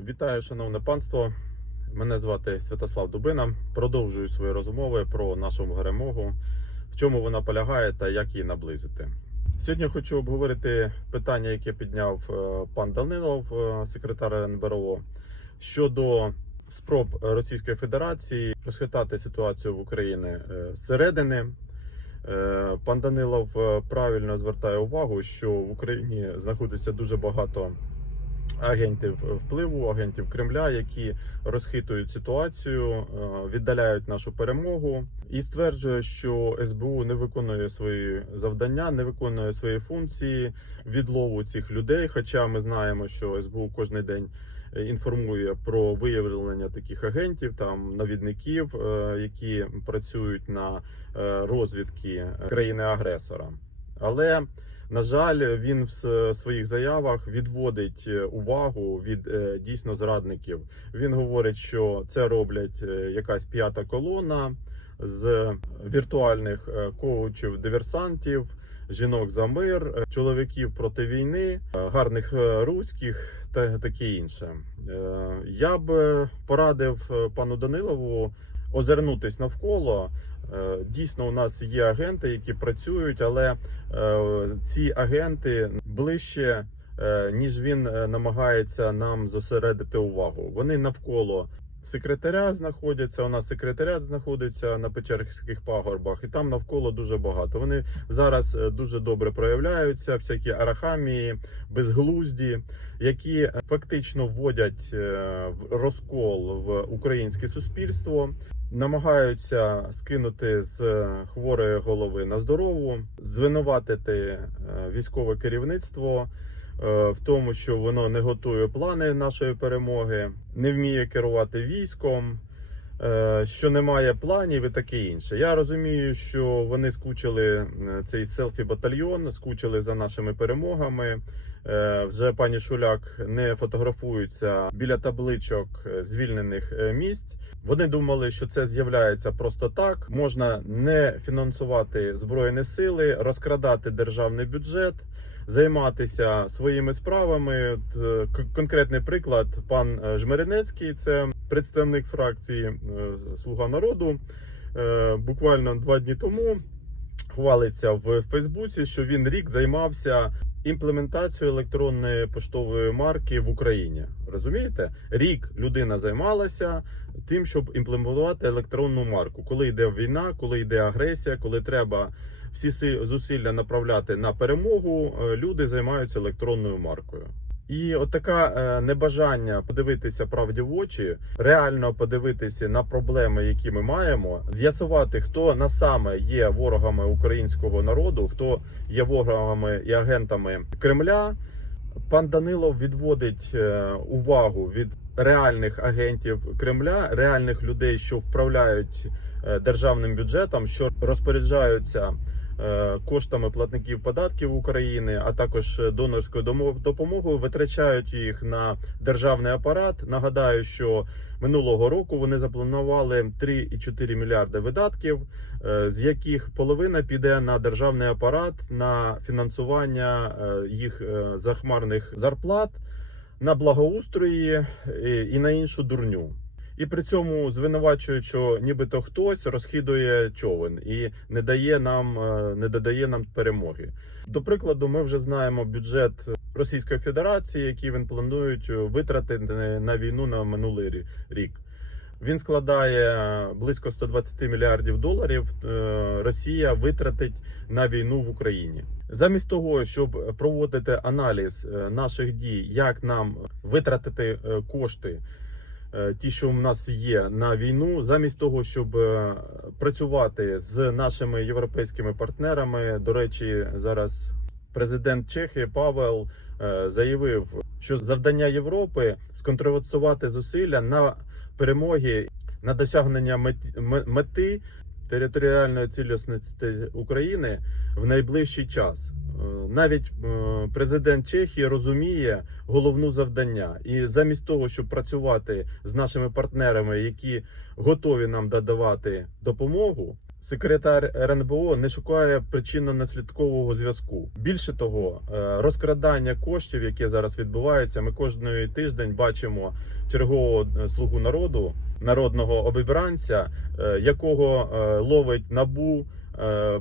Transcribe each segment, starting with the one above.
Вітаю, шановне панство. Мене звати Святослав Дубина. Продовжую свої розмови про нашу перемогу, в чому вона полягає та як її наблизити. Сьогодні хочу обговорити питання, яке підняв е, пан Данилов, е, секретар НБРО, щодо спроб Російської Федерації розхитати ситуацію в Україні е, зсередини. Пан Данилов правильно звертає увагу, що в Україні знаходиться дуже багато агентів впливу, агентів Кремля, які розхитують ситуацію, е, віддаляють нашу перемогу і стверджує, що СБУ не виконує свої завдання, не виконує свої функції відлову цих людей. Хоча ми знаємо, що СБУ кожен день е, інформує про виявлення таких агентів, там навідників, е, які працюють на е, розвідки країни-агресора. Але на жаль, він в своїх заявах відводить е, увагу від е, дійсно зрадників. Він говорить, що це роблять е, якась п'ята колона з віртуальних коучів, диверсантів, жінок за мир, чоловіків проти війни, гарних руських та таке інше. Я б порадив пану Данилову озирнутись навколо. Е, Дійсно, у нас є агенти, які працюють, але е, ці агенти ближче, е, ніж він намагається нам зосередити увагу. Вони навколо секретаря знаходяться. У нас секретаріат знаходиться на Печерських пагорбах, і там навколо дуже багато. Вони зараз е, дуже добре проявляються, всякі арахамії, безглузді, які е, фактично вводять е, в розкол в українське суспільство намагаються скинути з хворої голови на здорову, звинуватити військове керівництво в тому, що воно не готує плани нашої перемоги, не вміє керувати військом. е, Що немає планів і таке інше. Я розумію, що вони скучили е, цей селфі батальйон, скучили за нашими перемогами. Е, Вже пані Шуляк не фотографується біля табличок е, звільнених е, місць. Вони думали, що це з'являється просто так. Можна не фінансувати збройні сили, розкрадати державний бюджет, займатися своїми справами. Е, конкретний приклад: пан е, Жмеренецький, це представник фракції е, Слуга народу. Буквально два дні тому хвалиться в Фейсбуці, що він рік займався імплементацією електронної поштової марки в Україні. Розумієте? Рік людина займалася тим, щоб імплементувати електронну марку. Коли йде війна, коли йде агресія, коли треба всі си- зусилля направляти на перемогу, е, люди займаються електронною маркою. І от така е, небажання подивитися правді в очі, реально подивитися на проблеми, які ми маємо, з'ясувати, хто насаме є ворогами українського народу, хто є ворогами і агентами Кремля. Пан Данилов відводить е, увагу від реальних агентів Кремля, реальних людей, що вправляють е, державним бюджетом, що розпоряджаються коштами платників податків України, а також е, донорською допомогою, витрачають їх на державний апарат. Нагадаю, що минулого року вони запланували 3,4 мільярди видатків, е, з яких половина піде на державний апарат на фінансування е, їх е, захмарних зарплат, на благоустрої е, і на іншу дурню. І при цьому звинувачують, що нібито хтось розхідує човен і не дає нам, е, не додає нам перемоги. До прикладу, ми вже знаємо бюджет Російської Федерації, який він планують витратити на війну на минулий рі- рік. Він складає близько 120 мільярдів доларів. е, Росія витратить на війну в Україні. Замість того, щоб проводити аналіз е, наших дій, як нам витратити е, кошти, е, ті, що в нас є на війну, замість того, щоб е, працювати з нашими європейськими партнерами. До речі, зараз президент Чехії Павел е, заявив, що завдання Європи сконтролювати зусилля на перемоги на досягнення мети територіальної цілісності України в найближчий час. Е, Навіть е, президент Чехії розуміє головну завдання, і замість того, щоб працювати з нашими партнерами, які готові нам додавати допомогу, секретар РНБО не шукає причинно-наслідкового зв'язку. Більше того, е, розкрадання коштів, яке зараз відбувається, ми кожний тиждень бачимо чергового е, слугу народу, народного обібранця, е, якого ловить набу.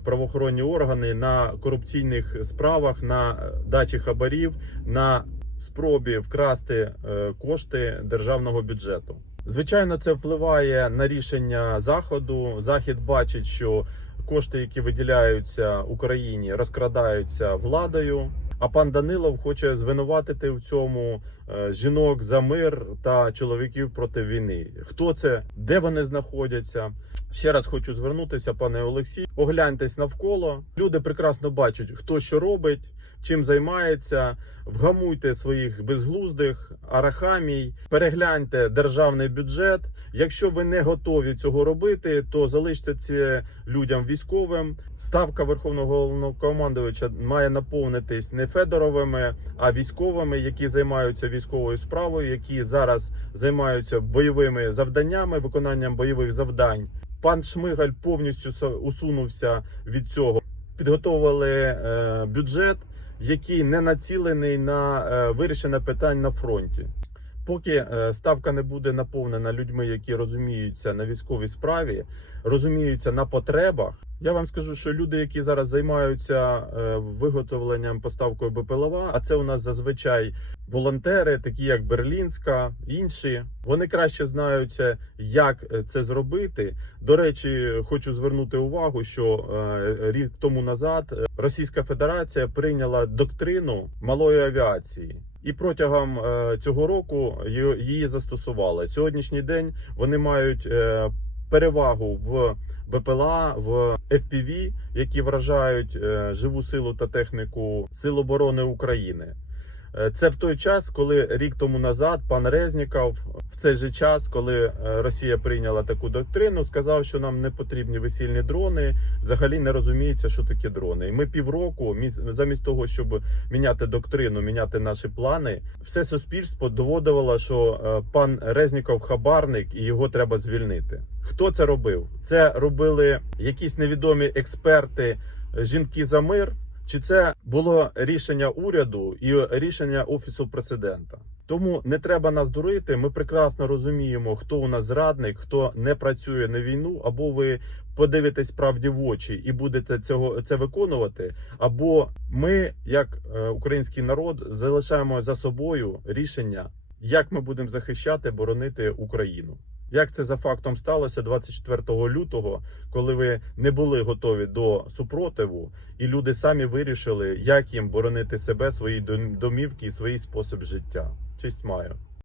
Правоохоронні органи на корупційних справах, на дачі хабарів, на спробі вкрасти кошти державного бюджету. Звичайно, це впливає на рішення заходу. Захід бачить, що кошти, які виділяються Україні, розкрадаються владою. А пан Данилов хоче звинуватити в цьому е, жінок за мир та чоловіків проти війни. Хто це? Де вони знаходяться? Ще раз хочу звернутися, пане Олексій. Огляньтесь навколо. Люди прекрасно бачать, хто що робить, чим займається. Вгамуйте своїх безглуздих арахамій, перегляньте державний бюджет. Якщо ви не готові цього робити, то залиште це людям військовим. Ставка верховного головнокомандувача має наповнитись не Федоровими, а військовими, які займаються військовою справою, які зараз займаються бойовими завданнями, виконанням бойових завдань. Пан Шмигаль повністю усунувся від цього. Підготовили е, бюджет, який не націлений на е, вирішення питань на фронті. Поки е, ставка не буде наповнена людьми, які розуміються на військовій справі, розуміються на потребах. Я вам скажу, що люди, які зараз займаються е, виготовленням поставкою БПЛА, а це у нас зазвичай волонтери, такі як Берлінська, інші, вони краще знаються, як е, це зробити. До речі, хочу звернути увагу, що рік тому назад Російська Федерація прийняла доктрину малої авіації. І протягом е, цього року її застосували. Сьогоднішній день вони мають е, перевагу в БПЛА, в FPV, які вражають е, живу силу та техніку Сил оборони України. Е, Це в той час, коли рік тому назад пан Резніков, в цей же час, коли е, Росія прийняла таку доктрину, сказав, що нам не потрібні весільні дрони. Взагалі не розуміється, що таке дрони. І ми півроку, міс- замість того, щоб міняти доктрину, міняти наші плани, все суспільство доводило, що е, пан Резніков хабарник і його треба звільнити. Хто це робив? Це робили якісь невідомі експерти, жінки за мир. Чи це було рішення уряду і рішення офісу президента? Тому не треба нас дурити. Ми прекрасно розуміємо, хто у нас зрадник, хто не працює на війну, або ви подивитесь правді в очі і будете цього це виконувати. Або ми, як е, український народ, залишаємо за собою рішення, як ми будемо захищати, боронити Україну. Як це за фактом сталося 24 лютого, коли ви не були готові до супротиву, і люди самі вирішили, як їм боронити себе, свої домівки і свій спосіб життя. Честь маю.